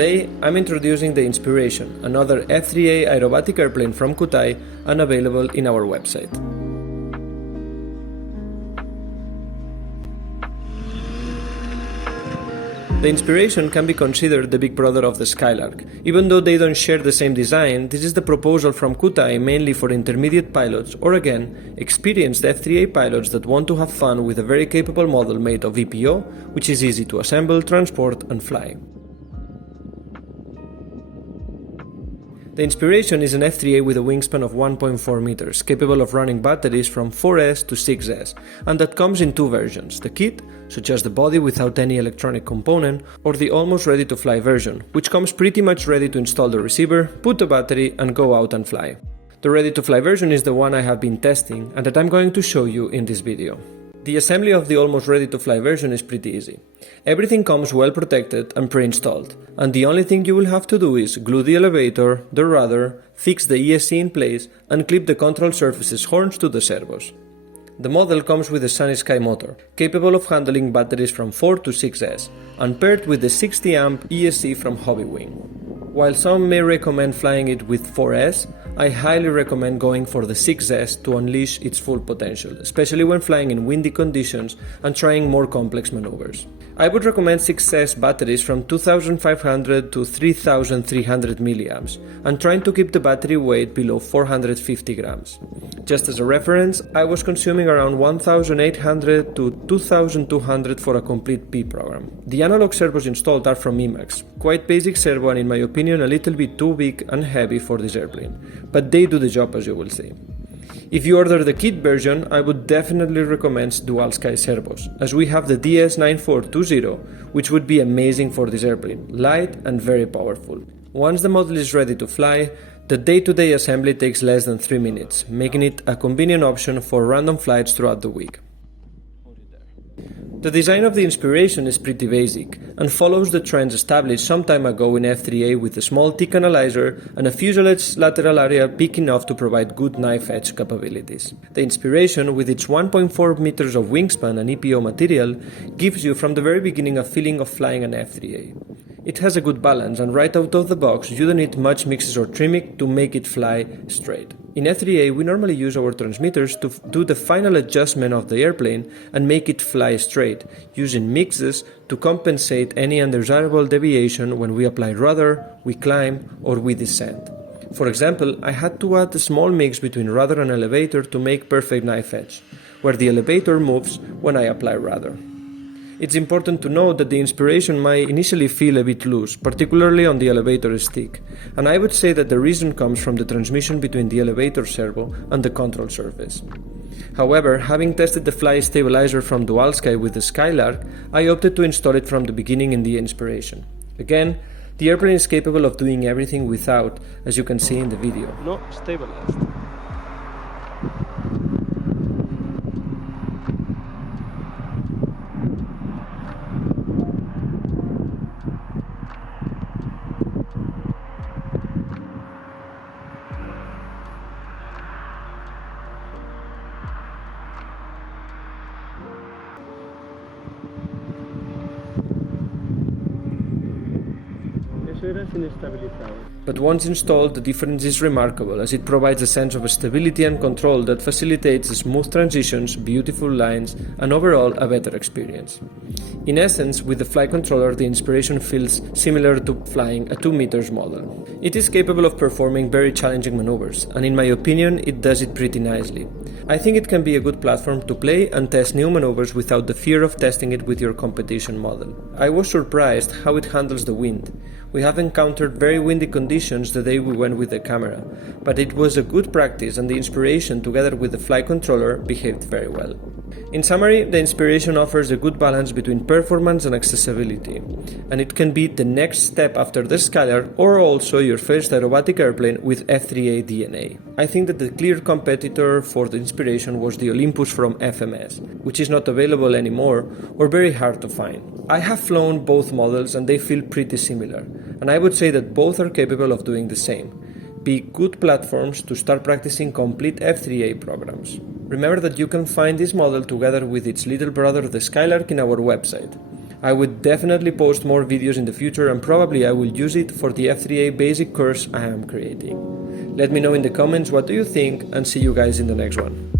Today, I'm introducing the Inspiration, another F3A aerobatic airplane from Kootai and available in our website. The Inspiration can be considered the big brother of the Skylark. Even though they don't share the same design, this is the proposal from Kootai mainly for intermediate pilots or again, experienced F3A pilots that want to have fun with a very capable model made of EPO, which is easy to assemble, transport and fly. The Inspiration is an F3A with a wingspan of 1.4 meters, capable of running batteries from 4S to 6S, and that comes in two versions, the kit, such as the body without any electronic component, or the almost ready to fly version, which comes pretty much ready to install the receiver, put the battery and go out and fly. The ready to fly version is the one I have been testing and that I'm going to show you in this video. The assembly of the almost ready to fly version is pretty easy. Everything comes well protected and pre-installed, and the only thing you will have to do is glue the elevator, the rudder, fix the ESC in place and clip the control surface's horns to the servos. The model comes with a Sunny Sky motor, capable of handling batteries from 4 to 6S, and paired with the 60 amp ESC from Hobbywing. While some may recommend flying it with 4S, I highly recommend going for the 6S to unleash its full potential, especially when flying in windy conditions and trying more complex maneuvers. I would recommend 6S batteries from 2500 to 3300 mAh and trying to keep the battery weight below 450 grams. Just as a reference, I was consuming around 1800 to 2200 for a complete P program. The analog servos installed are from Emax, quite basic servo and in my opinion a little bit too big and heavy for this airplane, but they do the job as you will see. If you order the kit version, I would definitely recommend Dual Sky servos, as we have the DS9420, which would be amazing for this airplane, light and very powerful. Once the model is ready to fly, the day-to-day assembly takes less than 3 minutes, making it a convenient option for random flights throughout the week. The design of the Inspiration is pretty basic and follows the trends established some time ago in F3A with a small T canalizer and a fuselage lateral area big enough to provide good knife edge capabilities. The Inspiration, with its 1.4 meters of wingspan and EPO material, gives you from the very beginning a feeling of flying an F3A. It has a good balance and right out of the box you don't need much mixes or trimming to make it fly straight. In F3A we normally use our transmitters to do the final adjustment of the airplane and make it fly straight, using mixes to compensate any undesirable deviation when we apply rudder, we climb or we descend. For example, I had to add a small mix between rudder and elevator to make perfect knife edge, where the elevator moves when I apply rudder. It's important to note that the Inspiration might initially feel a bit loose, particularly on the elevator stick, and I would say that the reason comes from the transmission between the elevator servo and the control surface. However, having tested the fly stabilizer from Dual Sky with the Skylark, I opted to install it from the beginning in the Inspiration. Again, the airplane is capable of doing everything without, as you can see in the video. No stabilized. But once installed, the difference is remarkable as it provides a sense of stability and control that facilitates smooth transitions, beautiful lines, and overall a better experience. In essence, with the flight controller, the Inspiration feels similar to flying a 2 meters model. It is capable of performing very challenging maneuvers, and in my opinion, it does it pretty nicely. I think it can be a good platform to play and test new maneuvers without the fear of testing it with your competition model. I was surprised how it handles the wind. We have encountered very windy conditions the day we went with the camera, but it was a good practice and the Inspiration together with the flight controller behaved very well. In summary, the Inspiration offers a good balance between performance and accessibility, and it can be the next step after the Skylark or also your first aerobatic airplane with F3A DNA. I think that the clear competitor for the Inspiration was the Olympus from FMS, which is not available anymore or very hard to find. I have flown both models and they feel pretty similar, and I would say that both are capable of doing the same. Be good platforms to start practicing complete F3A programs. Remember that you can find this model together with its little brother the Skylark in our website. I would definitely post more videos in the future, and probably I will use it for the F3A basic course I am creating. Let me know in the comments what do you think, and see you guys in the next one.